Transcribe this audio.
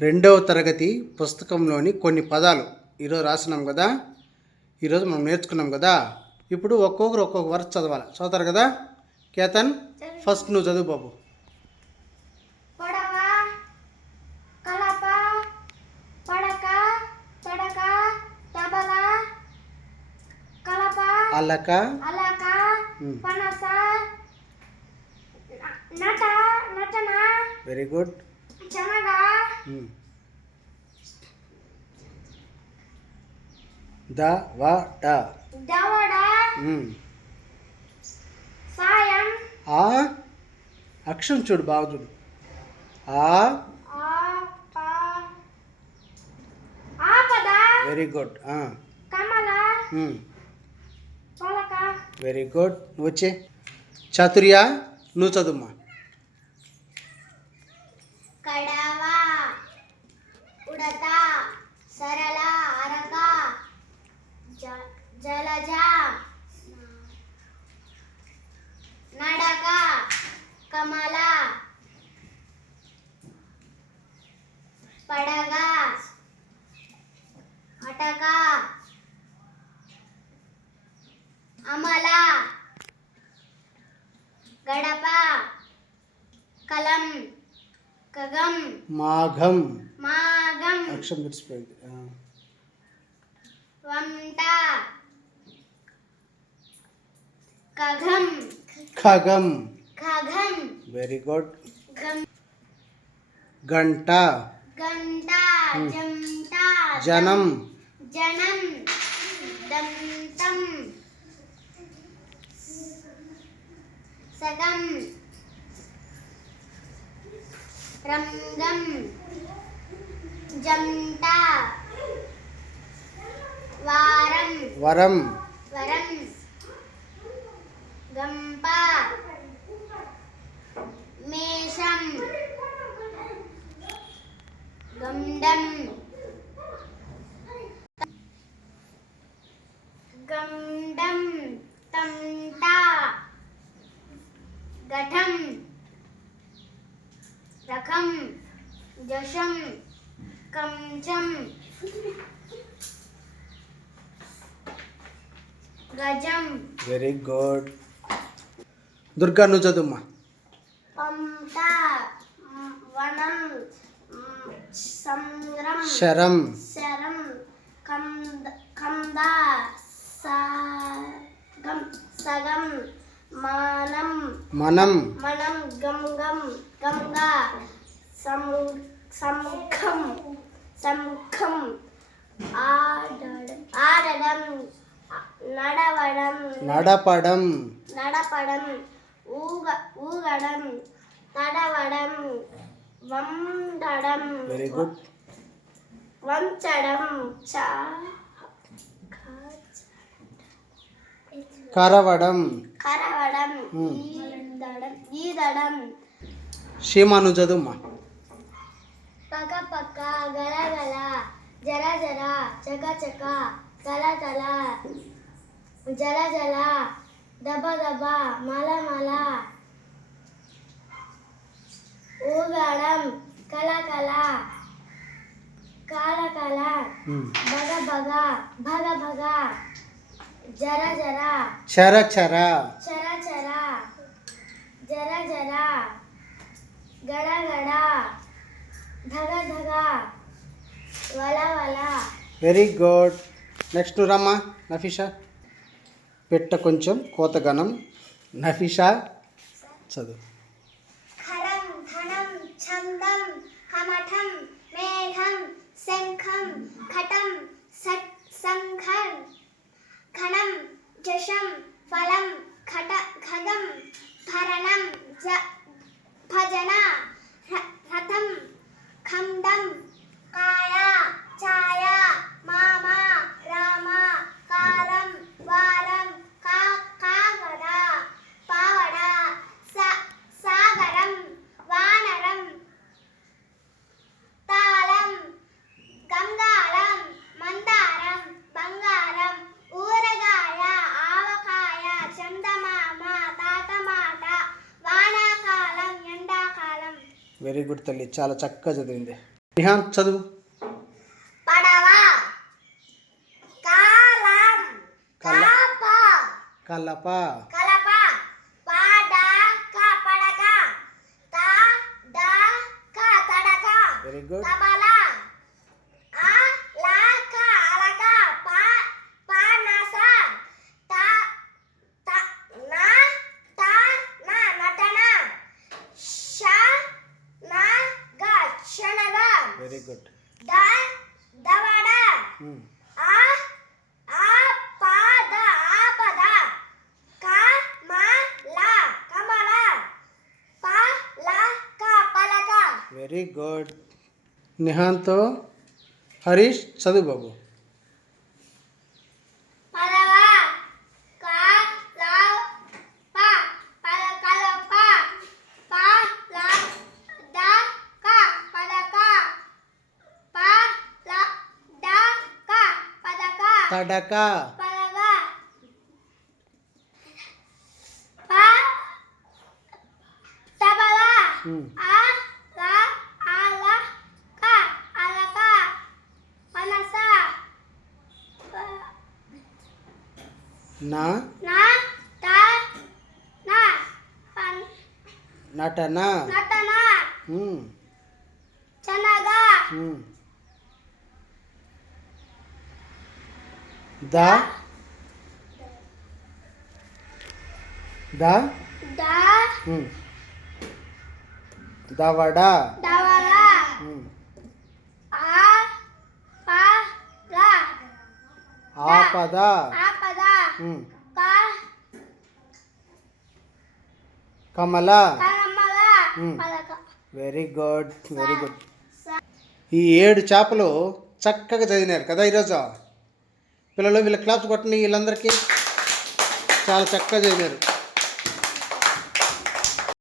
రెండవ తరగతి పుస్తకంలోని కొన్ని పదాలు. ఈరోజు రాసినాం కదా? ఈరోజు మనం నేర్చుకున్నాం కదా? ఇప్పుడు ఒక్కొక్కరు ఒక్కొక్క వరుస చదవాలి. చదువుతారు కదా? కేతన్ ఫస్ట్ నువ్వు చదువు బాబు. అలక. ఉమ్. పనస నట నటన. వెరీ గుడ్ ద వ. సాయం. ఆ? అక్షరం చూడు బాగా చూడు. ఆ? వెరీ గుడ్ వెరీ గుడ్ నువ్వు వచ్చే. చాతుర్య? నువ్వు చదువుమా? అమల. గడప. కలం. కగం మాఘం. మాగం అక్షరం విడిచిపోయింది ఆ. వంట. కఘం ఖగం. ఖగం వెరీ గుడ్ గంట. గంట. జంట. జనం. జనం. దంతం. सदं रङ्गं जा वारं वरं वरं गम्पा। मेषं गण्डम् రకం జషం కంచం గజం వెరీ గుడ్ దుర్గా నువ్వు చదువుమా పంట మ్, వనం మ్, సంగ్రం శరం శరం కంద కంద సగం సగం మానం. మనం. మనం గంగం గంగా సం సంఖం సంఖం ఆడడం ఆడడం నడవడం నడపడం. నడపడం ఊగ ఊగడం తడవడం వండడం వెరీ గుడ్ వంచడం చా కరవడం. కరవడం సీమా నువ్వు చదువుమా? పక్క పక్క గలగల జర జర చక చక తల తల జల జల దబ దబ మల మల. ఊగడం కల కల కాల కల. బగ బగ భగ భగ. జర జర. చర చర. చర చర. జర జర. గడ గడ. ధగ ధగ. వల వల. వెరీ గుడ్ నెక్స్ట్ రమ్మా నఫీషా పెట్ట కొంచెం కోతగనం నఫీషా చదువు. వెరీ గుడ్ తల్లి చాలా చక్కగా చదివింది. నిహాన్ చదువు. కలప. Very good. వెరీ గుడ్ ద దవడ ఆ ఆ పద ఆపద క మ ల కమల ప ల క పలక వెరీ గుడ్ నిహాన్తో హరీష్ చదువు బాబు పదవ పదక తడక పదవ ప తబల ఉమ్. ఆ ల ఆ ల క అలక పనస ప- నా నా త నా పన్ నటన నటన ఉమ్. ద ద. దవడ ఆపద. కమల. Very good very good. ఈ ఏడు చేపలు చక్కగా చదివినారు కదా ఈరోజు? పిల్లలు వీళ్ళ క్లాప్స్ కొట్టండి వీళ్ళందరికీ చాలా చక్కగా చేశారు.